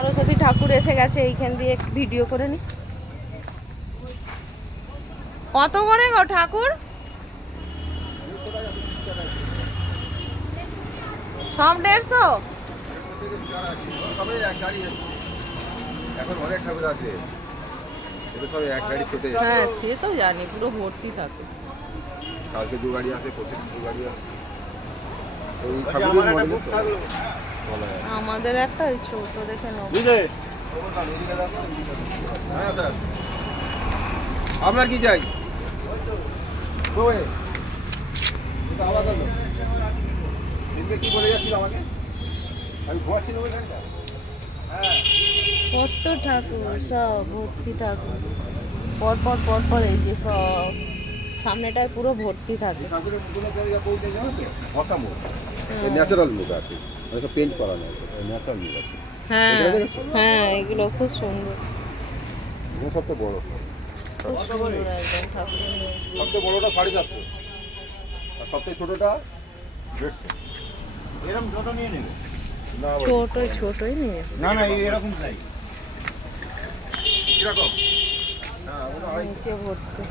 সরস্বতী ঠাকুর এসে গেছে, এইখান দিয়ে ভিডিও করে নি। কত করে গো ঠাকুর? সব 150? হ্যাঁ সে তো জানি, পুরো ভর্তি থাকে। কালকে 2 গাড়ি আছে, প্রত্যেক 2 গাড়ি আছে। আমাদের একটা ওই ছোট দেখে নেব। হ্যাঁ স্যার, আপনার কি চাই? আলাদা লোক কি বলে যাচ্ছিল আমাকে, আমি ঘুমাচ্ছিলাম ওই গাড়িটা। হ্যাঁ কত ঠাকুর, সব ভর্তি ঠাকুর, পরপর পরপর এই যে সব সামনেটায় পুরো ভর্তি থাকে। ঠাকুরের মুখগুলো বলতে যাও তো বসা মুখ, ন্যাচারাল মুখ আর কি, মানে পেন্ট করা নয়, ন্যাচারাল মুখ আছে। হ্যাঁ হ্যাঁ, এগুলো খুব সুন্দর, এগুলো সবচেয়ে বড়, খুব সুন্দর একদম ঠাকুরের মুখ। সবচেয়ে বড়টা 450, আর সবচেয়ে ছোটটা 150। এরকম ছোট নিয়ে নেবে না? ছোটই নিয়ে না না, এরকম চাই। কিরকম? নিচে ভর্তি।